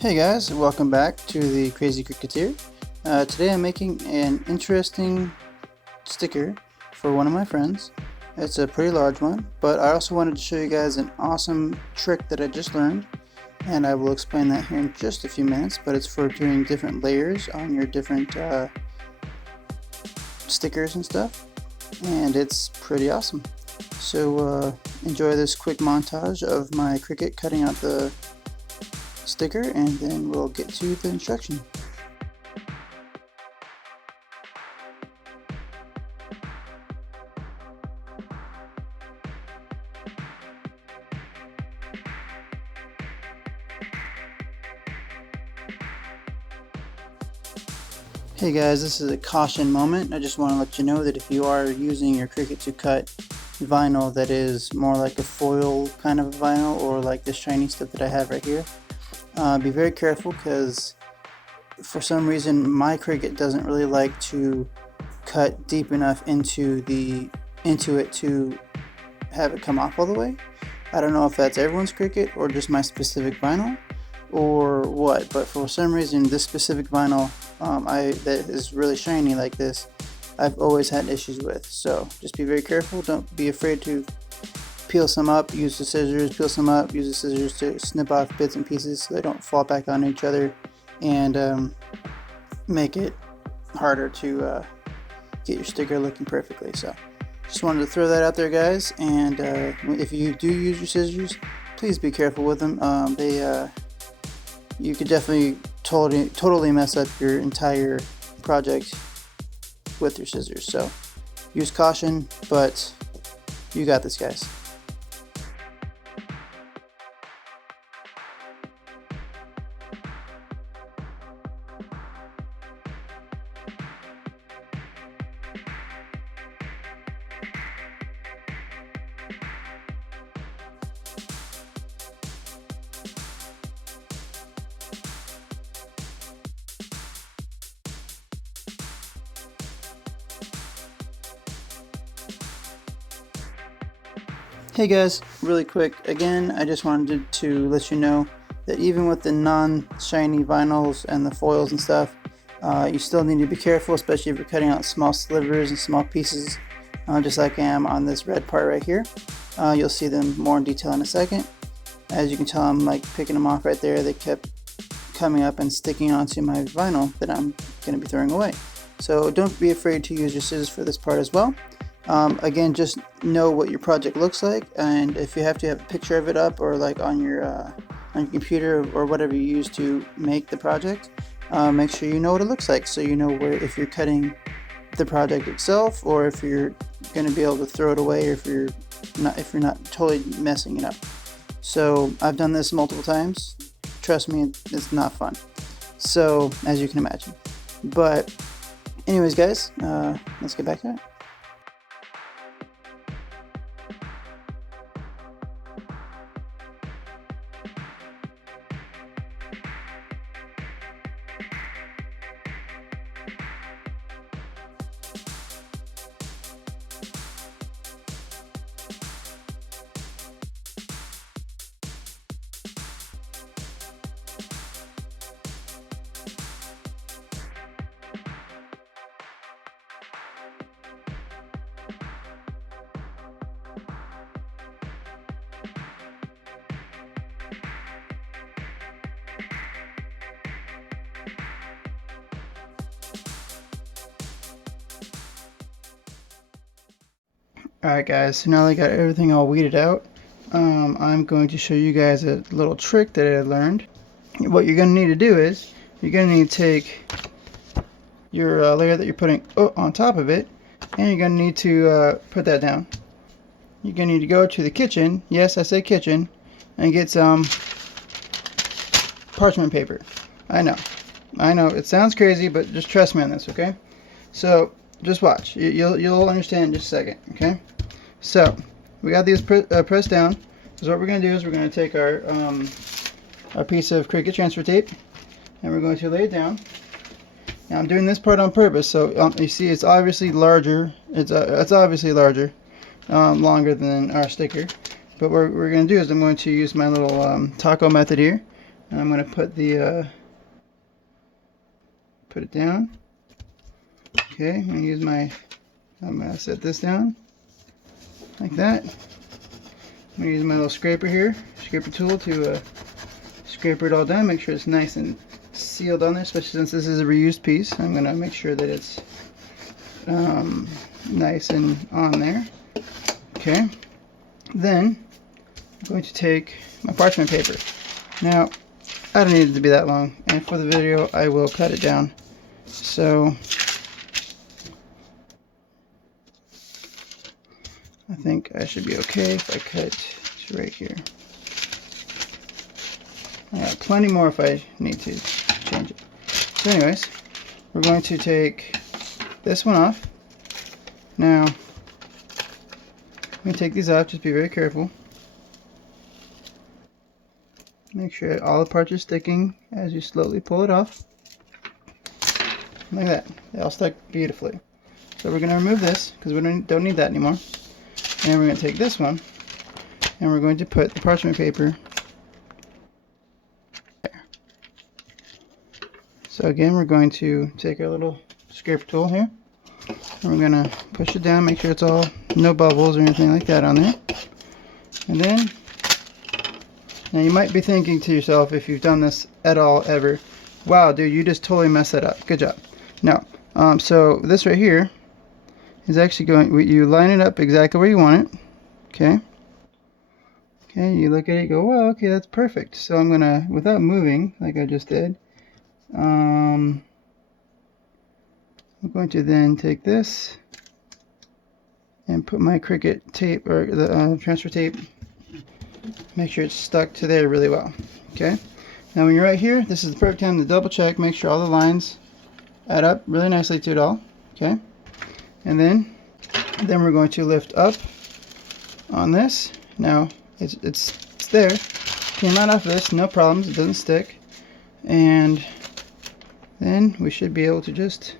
Hey guys, welcome back to the Crazy Cricketeer. Today I'm making an interesting sticker for one of my friends. It's a pretty large one, but I also wanted to show you guys an awesome trick that I just learned, and I will explain that here in just a few minutes, but it's for doing different layers on your different stickers and stuff, and it's pretty awesome. So enjoy this quick montage of my Cricut cutting out the sticker, and then we'll get to the instruction. Hey guys, this is a caution moment. I just want to let you know that if you are using your Cricut to cut vinyl that is more like a foil kind of vinyl, or like this shiny stuff that I have right here, be very careful, because for some reason my Cricut doesn't really like to cut deep enough into it to have it come off all the way. I don't know if that's everyone's Cricut or just my specific vinyl or what, but for some reason this specific vinyl that is really shiny like this, I've always had issues with. So just be very careful. Don't be afraid to peel some up, use the scissors, peel some up, use the scissors to snip off bits and pieces so they don't fall back on each other and make it harder to get your sticker looking perfectly. So just wanted to throw that out there, guys, and if you do use your scissors, please be careful with them. You could definitely totally mess up your entire project with your scissors, so use caution, but you got this, guys. Hey guys, really quick, again, I just wanted to let you know that even with the non-shiny vinyls and the foils and stuff, you still need to be careful, especially if you're cutting out small slivers and small pieces, just like I am on this red part right here. You'll see them more in detail in a second. As you can tell, I'm like picking them off right there. They kept coming up and sticking onto my vinyl that I'm going to be throwing away. So don't be afraid to use your scissors for this part as well. Again, just know what your project looks like, and if you have to have a picture of it up, or like on your computer or whatever you use to make the project, make sure you know what it looks like, so you know where, if you're cutting the project itself, or if you're going to be able to throw it away, or if you're not totally messing it up. So I've done this multiple times. Trust me, it's not fun. So, as you can imagine. But anyways, guys, let's get back to it. Alright guys, so now that I got everything all weeded out, I'm going to show you guys a little trick that I learned. What you're going to need to do is, you're going to need to take your layer that you're putting on top of it, and you're going to need to put that down. You're going to need to go to the kitchen, yes I say kitchen, and get some parchment paper. I know, it sounds crazy, but just trust me on this, okay? So, just watch. You'll understand in just a second, okay? So, we got these pressed down. So what we're going to do is we're going to take our piece of Cricut transfer tape, and we're going to lay it down. Now I'm doing this part on purpose, so you see it's obviously larger. It's obviously larger, longer than our sticker. But what we're going to do is I'm going to use my little taco method here. And I'm going to put the put it down. Okay, I'm going to use I'm going to set this down like that. I'm going to use my little scraper here, scraper tool, to scraper it all down, make sure it's nice and sealed on there, especially since this is a reused piece. I'm going to make sure that it's nice and on there. Okay, then I'm going to take my parchment paper. Now, I don't need it to be that long, and for the video I will cut it down. So I think I should be okay if I cut to right here. I got plenty more if I need to change it. So anyways, we're going to take this one off. Now, I'm going to take these off, just be very careful. Make sure all the parts are sticking as you slowly pull it off. Like that. They all stuck beautifully. So we're going to remove this because we don't need that anymore. And we're going to take this one and we're going to put the parchment paper there. So again, we're going to take our little scraper tool here and we're going to push it down, make sure it's all no bubbles or anything like that on there. And then, now you might be thinking to yourself, if you've done this at all ever, wow dude, you just totally messed that up. Good job. No, so this right here is actually you line it up exactly where you want it. Okay, you look at it, you go, well, okay, that's perfect. So I'm gonna, without moving like I just did, I'm going to then take this and put my Cricut tape, or the transfer tape, make sure it's stuck to there really well. Okay, now when you're right here, this is the perfect time to double check, make sure all the lines add up really nicely to it all. Okay, and then we're going to lift up on this. Now it's there, came right off this, no problems, it doesn't stick. And then we should be able to just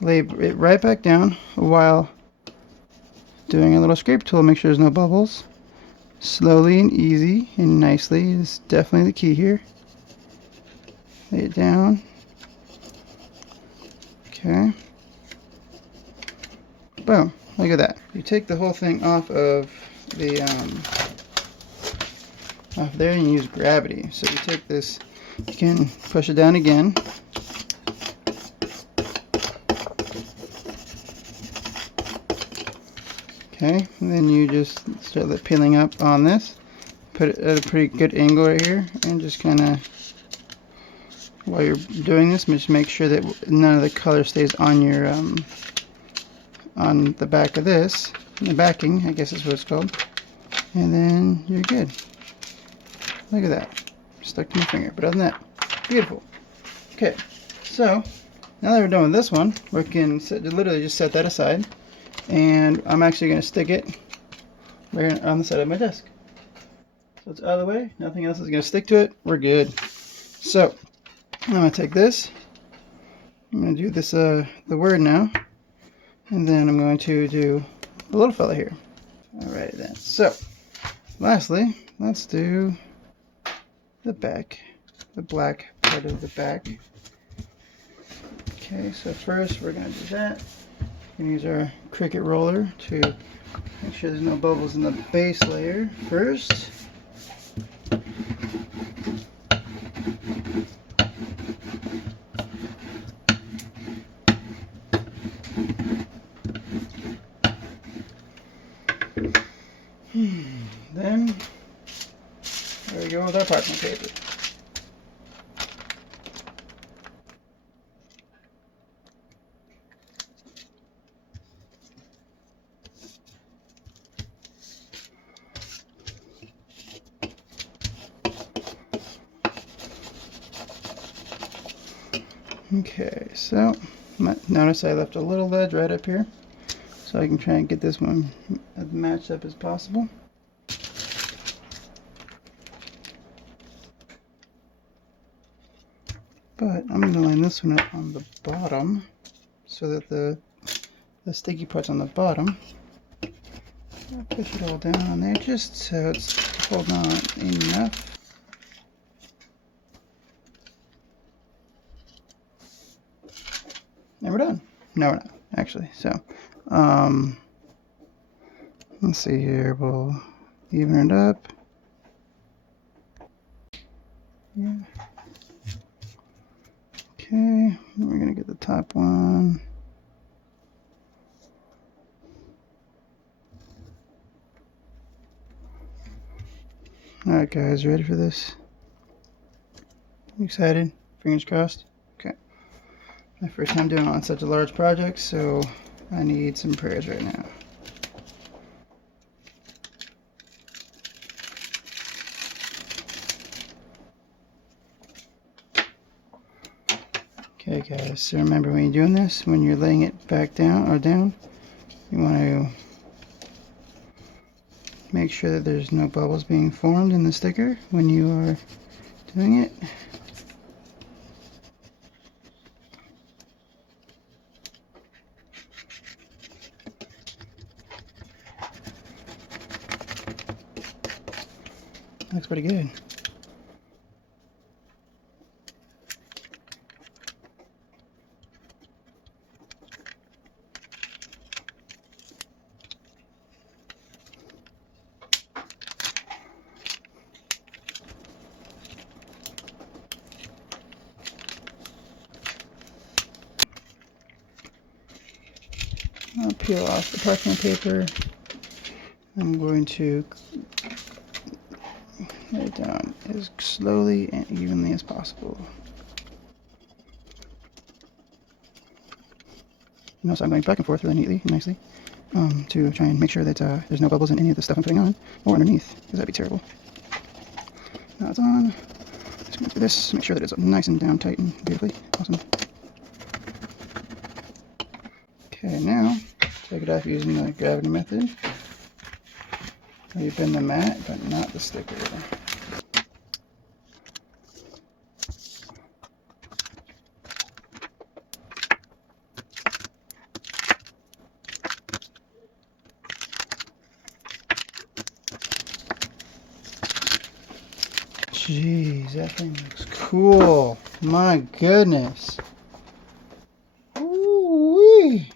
lay it right back down while doing a little scrape tool, make sure there's no bubbles. Slowly and easy and nicely is definitely the key here. Lay it down. Okay. Boom. Look at that. You take the whole thing off of the off there and use gravity. So you take this, you can push it down again. Okay, and then you just start peeling up on this. Put it at a pretty good angle right here, and just kind of, while you're doing this, just make sure that none of the color stays on your on the back of this, the backing, I guess is what it's called. And then you're good. Look at that, stuck to my finger. But other than that, beautiful. Okay, so now that we're done with this one, we can literally just set that aside. And I'm actually going to stick it right on the side of my desk. So it's out of the way, nothing else is going to stick to it, we're good. So I'm going to take this, I'm going to do this, the word now, and then I'm going to do the little fella here. Alright then, so lastly, let's do the back, the black part of the back. Okay, so first we're going to do that. We're going to use our Cricut roller to make sure there's no bubbles in the base layer first. Then, there we go with our parchment paper. Okay, so notice I left a little ledge right up here, so I can try and get this one as matched up as possible. But I'm going to line this one up on the bottom so that the sticky part's on the bottom. I'll push it all down on there just so it's holding on enough. And we're done. No, we're not, actually. So, let's see here. We'll even it up. Yeah. Okay, we're going to get the top one. Alright guys, ready for this? You excited? Fingers crossed? Okay. My first time doing it on such a large project, so I need some prayers right now. Okay guys, so remember when you're doing this, when you're laying it back down, you want to make sure that there's no bubbles being formed in the sticker when you are doing it. Looks pretty good. I'll peel off the parchment paper. I'm going to lay it down as slowly and evenly as possible. Notice I'm going back and forth really neatly and nicely to try and make sure that there's no bubbles in any of the stuff I'm putting on or underneath, because that'd be terrible. Now it's on. Just going to do this, make sure that it's nice and down tight and beautifully. Awesome. Okay, now take it off using the gravity method. You bend the mat, but not the sticker. Jeez, that thing looks cool. My goodness. Ooh-wee.